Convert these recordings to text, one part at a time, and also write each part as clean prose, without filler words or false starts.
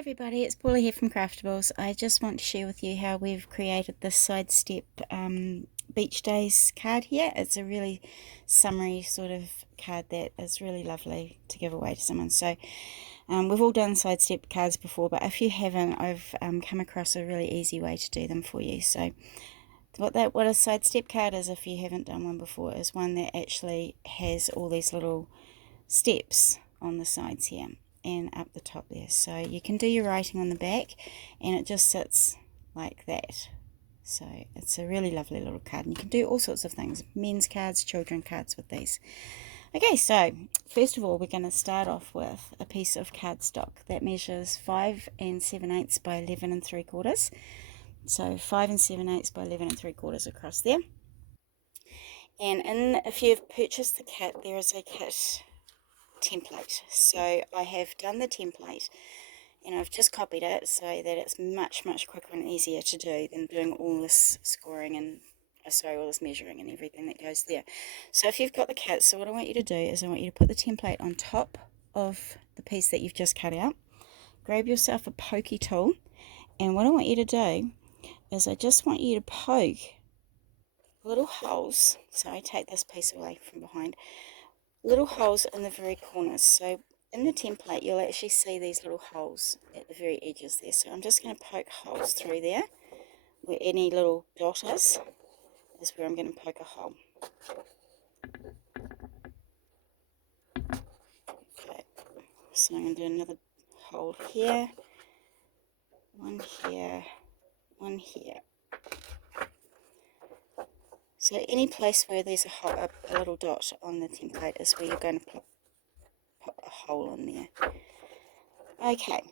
Everybody, it's Paula here from Craftables. I just want to share with you how we've created this sidestep beach days card here. It's a really summery sort of card that is really lovely to give away to someone. So we've all done sidestep cards before, but if you haven't, I've come across a really easy way to do them for you. So what a sidestep card is, if you haven't done one before, is one that actually has all these little steps on the sides here and up the top there, so you can do your writing on the back and it just sits like that. So it's a really lovely little card, and you can do all sorts of things, men's cards, children cards with these. Okay, so first of all we're going to start off with a piece of cardstock that measures 5 7/8 by 11 3/4. So 5 7/8 by 11 3/4 across there. And if you've purchased the kit, there is a kit template. So I have done the template and I've just copied it so that it's much quicker and easier to do than doing all this scoring and all this measuring and everything that goes there. So if you've got the kit, so what I want you to do is I want you to put the template on top of the piece that you've just cut out. Grab yourself a pokey tool, and what I want you to do is I just want you to poke little holes. So I take this piece away from behind, little holes in the very corners. So in the template you'll actually see these little holes at the very edges there. So I'm just going to poke holes through there. Where any little dot is where I'm going to poke a hole. Okay, so I'm going to do another hole here, one here, one here. So any place where there's a little dot on the template is where you're going to pop a hole in there. Okay,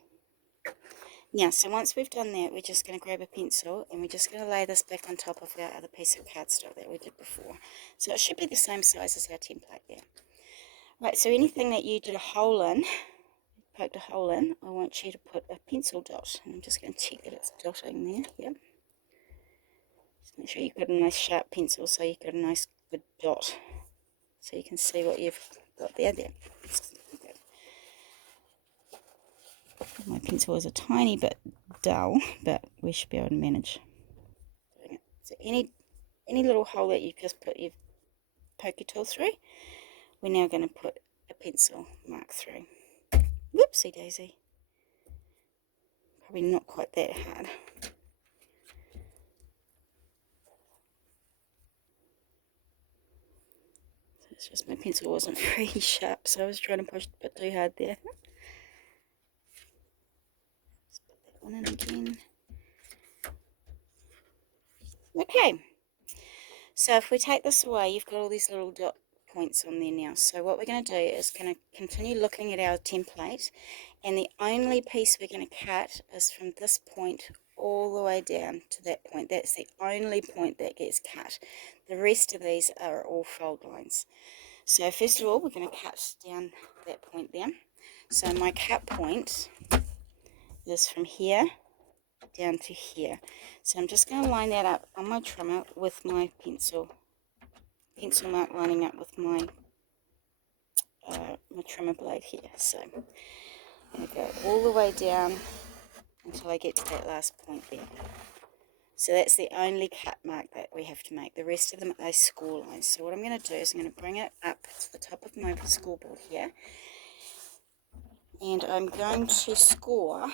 now so once we've done that, we're just going to grab a pencil and we're just going to lay this back on top of our other piece of cardstock that we did before. So it should be the same size as our template there. Right, so anything that you did a hole in, poked a hole in, I want you to put a pencil dot, and I'm just going to check that it's dotting there. Yep. Just make sure you've got a nice sharp pencil so you've got a nice good dot so you can see what you've got there. My pencil is a tiny bit dull, but we should be able to manage doing it. So any little hole that you've just put your pokey tool through, we're now going to put a pencil mark through. Whoopsie daisy. Probably not quite that hard. So it's just my pencil wasn't very sharp, so I was trying to push a bit too hard there. Let's put that one in again. Okay, so if we take this away, you've got all these little dot points on there now. So what we're going to do is going to continue looking at our template, and the only piece we're going to cut is from this point all the way down to that point. That's the only point that gets cut. The rest of these are all fold lines. So first of all, we're going to cut down that point there. So my cut point is from here down to here. So I'm just going to line that up on my trimmer with my pencil mark lining up with my my trimmer blade here. So I'm going to go all the way down until I get to that last point there. So that's the only cut mark that we have to make. The rest of them are score lines. So what I'm going to do is I'm going to bring it up to the top of my scoreboard here, and I'm going to score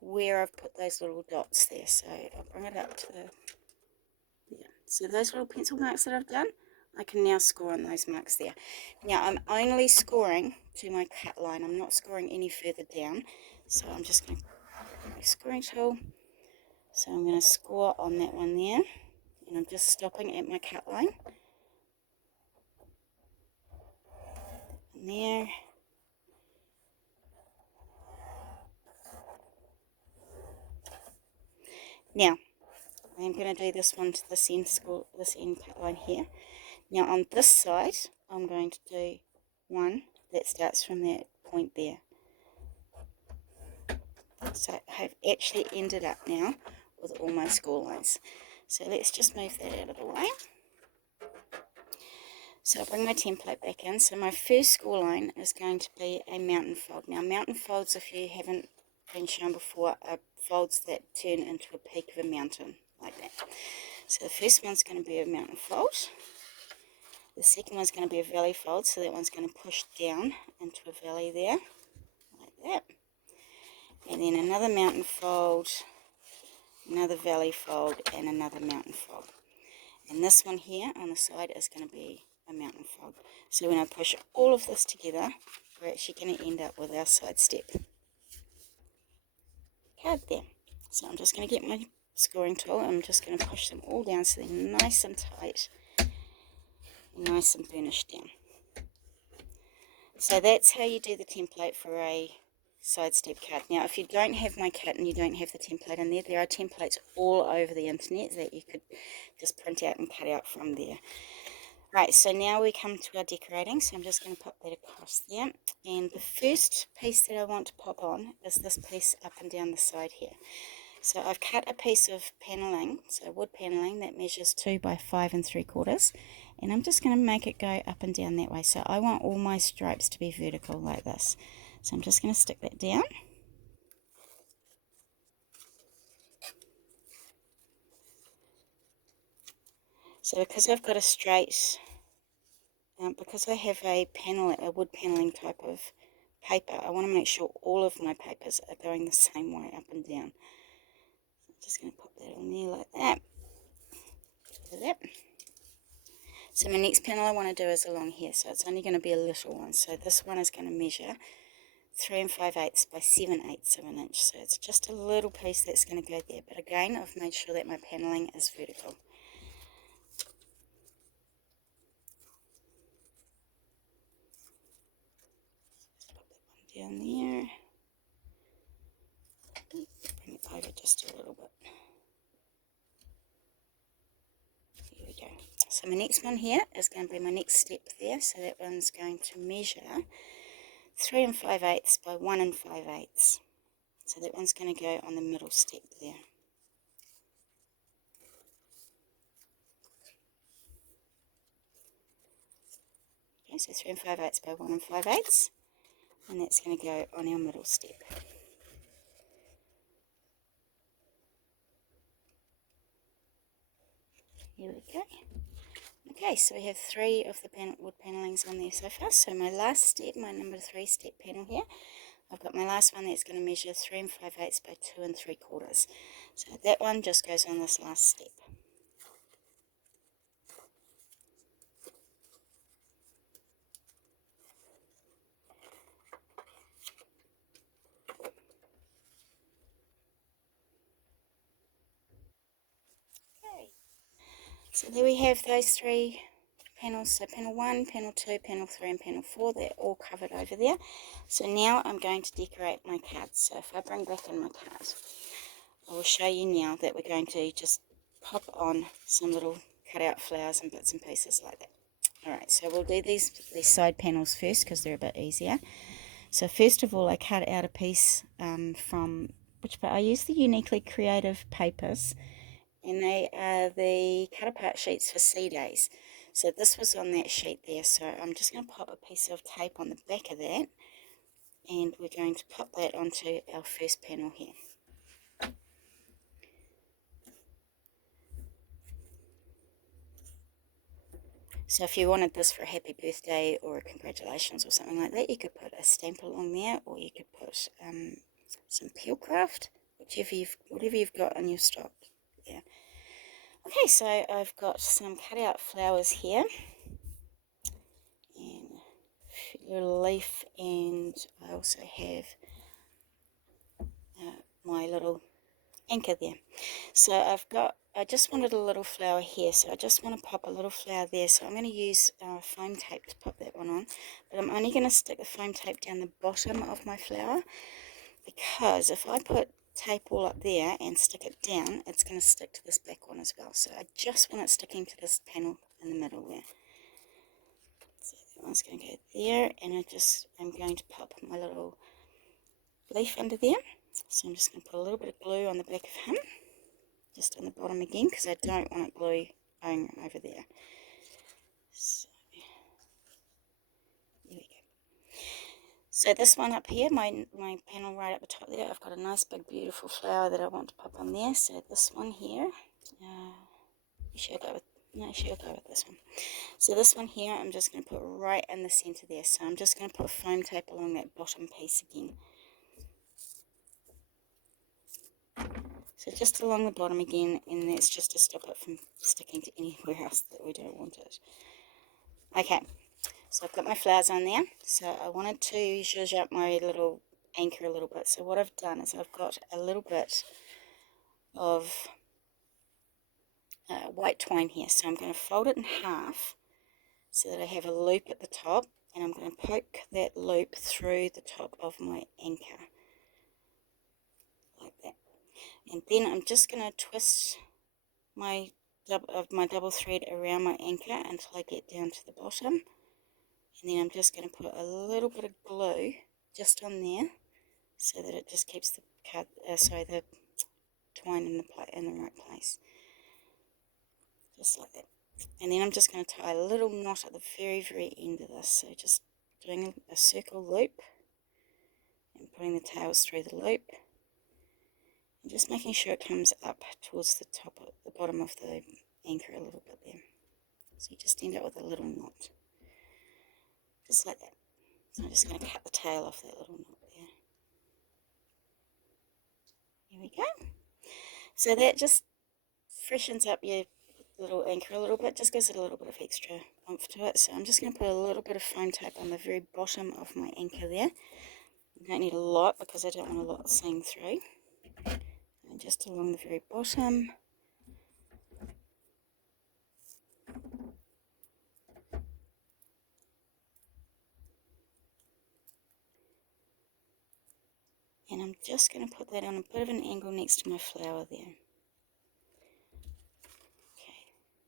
where I've put those little dots there. So I'll bring it up to so those little pencil marks that I've done, I can now score on those marks there. Now I'm only scoring to my cut line. I'm not scoring any further down. So I'm just going to get my scoring tool. So I'm going to score on that one there, and I'm just stopping at my cut line. And there. Now, I'm going to do this one to this end cut line here. Now on this side, I'm going to do one that starts from that point there. So I've actually ended up now with all my score lines. So let's just move that out of the way. So I'll bring my template back in. So my first score line is going to be a mountain fold. Now mountain folds, if you haven't been shown before, are folds that turn into a peak of a mountain, like that. So the first one's going to be a mountain fold. The second one's going to be a valley fold, so that one's going to push down into a valley there, like that. And then another mountain fold, another valley fold, and another mountain fold. And this one here on the side is going to be a mountain fold. So when I push all of this together, we're actually going to end up with our side step card there. So I'm just going to get my scoring tool and I'm just going to push them all down so they're nice and tight, nice and burnished down. So that's how you do the template for a side step card. Now if you don't have my kit and you don't have the template in there, there are templates all over the internet that you could just print out and cut out from there. Right, so now we come to our decorating, so I'm just going to pop that across there. And the first piece that I want to pop on is this piece up and down the side here. So I've cut a piece of paneling, so wood paneling that measures 2 by 5 3/4, and I'm just going to make it go up and down that way. So I want all my stripes to be vertical like this. So I'm just going to stick that down. So because I've got a straight, because I have a wood paneling type of paper, I want to make sure all of my papers are going the same way up and down. So I'm just going to pop that on there like that. Do that. So my next panel I want to do is along here, so it's only going to be a little one. So this one is going to measure 3 5/8 by 7/8 of an inch. So it's just a little piece that's going to go there. But again, I've made sure that my paneling is vertical. Pop that one down there. Bring it over just a little bit. There we go. So my next one here is going to be my next step there. So that one's going to measure 3 5/8 by 1 5/8. So that one's going to go on the middle step there. Okay, so 3 5/8 by 1 5/8, and that's going to go on our middle step. Here we go. Okay, so we have 3 of the wood panellings on there so far. So my last step, my number 3 step panel here, I've got my last one that's going to measure 3 5/8 by 2 3/4. So that one just goes on this last step. Okay, so there we have those 3 panels. So panel 1, panel 2, panel 3 and panel 4, they're all covered over there. So now I'm going to decorate my cards. So if I bring back in my card, I will show you now that we're going to just pop on some little cut out flowers and bits and pieces like that. Alright, so we'll do these side panels first because they're a bit easier. So first of all, I cut out a piece from, I use the Uniquely Creative papers, and they are the cut apart sheets for C days. So this was on that sheet there, so I'm just going to pop a piece of tape on the back of that, and we're going to pop that onto our first panel here. So if you wanted this for a happy birthday or a congratulations or something like that, you could put a stamp along there, or you could put some peel craft, whatever you've got in your stock. Yeah. Okay, so I've got some cut out flowers here, and a little leaf, and I also have my little anchor there. So I just wanted a little flower here, so I just want to pop a little flower there. So I'm going to use foam tape to pop that one on, but I'm only going to stick the foam tape down the bottom of my flower, because if I put tape all up there and stick it down, it's going to stick to this back one as well. So I just want it sticking to this panel in the middle there. So that one's going to go there, and I'm going to pop my little leaf under there. So I'm just going to put a little bit of glue on the back of him, just on the bottom again, because I don't want it glue going over there. So there we go. So this one up here, my panel right at the top there, I've got a nice big beautiful flower that I want to pop on there. So this one here, should go with, no, she'll go with this one. So this one here, I'm just going to put right in the center there. So I'm just going to put foam tape along that bottom piece again. So just along the bottom again, and that's just to stop it from sticking to anywhere else that we don't want it. Okay, so I've got my flowers on there. So I wanted to zhuzh up my little anchor a little bit. So what I've done is I've got a little bit of white twine here. So I'm going to fold it in half so that I have a loop at the top, and I'm going to poke that loop through the top of my anchor like that. And then I'm just going to twist my double thread around my anchor until I get down to the bottom, and then I'm just going to put a little bit of glue just on there so that it just keeps the the twine in the right place, just like that. And then I'm just going to tie a little knot at the very end of this, so just doing a circle loop and putting the tails through the loop, and just making sure it comes up towards the bottom of the anchor a little bit there. So you just end up with a little knot, just like that. So I'm just going to cut the tail off that little knot there. There we go. So that just freshens up your little anchor a little bit, just gives it a little bit of extra oomph to it. So I'm just going to put a little bit of foam tape on the very bottom of my anchor there. I don't need a lot because I don't want a lot seeing through. And just along the very bottom. And I'm just going to put that on a bit of an angle next to my flower there. Okay,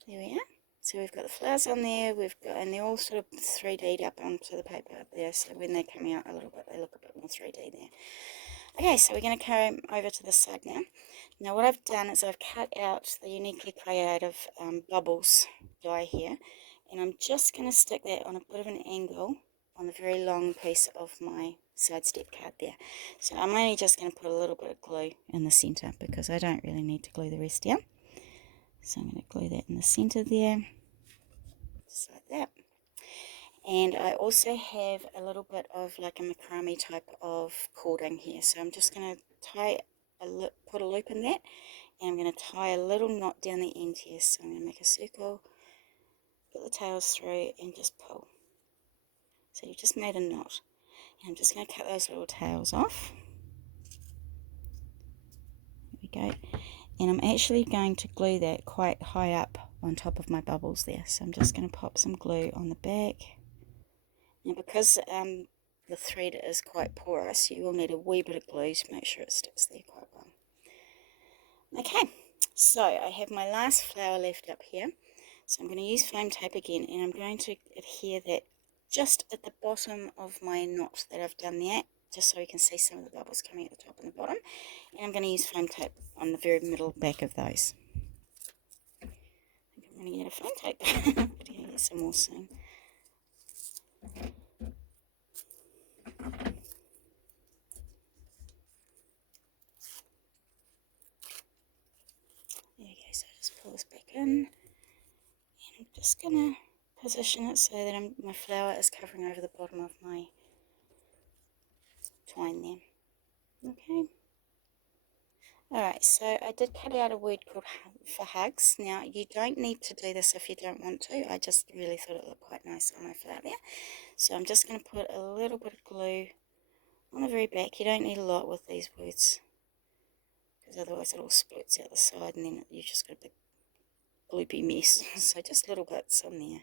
there we are. So we've got the flowers on there, and they're all sort of 3D'd up onto the paper up there, so when they come out a little bit, they look a bit more 3D there. Okay, so we're going to carry them over to the side now. Now what I've done is I've cut out the Uniquely Creative bubbles die here, and I'm just going to stick that on a bit of an angle on the very long piece of my side step card there. So I'm only just going to put a little bit of glue in the center because I don't really need to glue the rest down. So I'm going to glue that in the center there, just like that. And I also have a little bit of like a macrame type of cording here. So I'm just going to put a loop in that, and I'm going to tie a little knot down the end here. So I'm going to make a circle, put the tails through, and just pull. So you've just made a knot. And I'm just going to cut those little tails off. There we go. And I'm actually going to glue that quite high up on top of my bubbles there. So I'm just going to pop some glue on the back. Now because the thread is quite porous, you will need a wee bit of glue to make sure it sticks there quite well. Okay, so I have my last flower left up here. So I'm going to use foam tape again, and I'm going to adhere that just at the bottom of my knot that I've done there, just so you can see some of the bubbles coming at the top and the bottom. And I'm going to use foam tape on the very middle back of those. I think I'm running out of foam tape, but I'm going to get some more soon. There we go, so I just pull this back in, and I'm just going to position it so that my flower is covering over the bottom of my twine there. Okay. Alright, so I did cut out a word called for hugs. Now, you don't need to do this if you don't want to. I just really thought it looked quite nice on my flower there. So I'm just going to put a little bit of glue on the very back. You don't need a lot with these words, because otherwise it all splits out the side and then you've just got a big gloopy mess. So just little bits on there.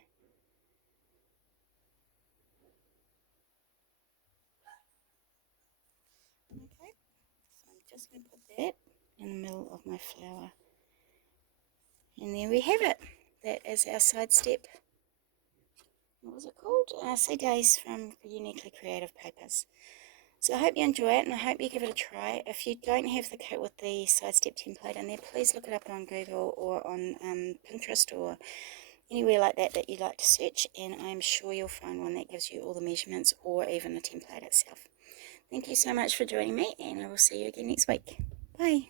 Okay, so I'm just going to put that in the middle of my flower. And there we have it. That is our side step. What was it called? C837 from Uniquely Creative Papers. So I hope you enjoy it, and I hope you give it a try. If you don't have the kit with the side step template in there, please look it up on Google or on Pinterest or anywhere like that that you'd like to search, and I'm sure you'll find one that gives you all the measurements or even the template itself. Thank you so much for joining me, and I will see you again next week. Bye.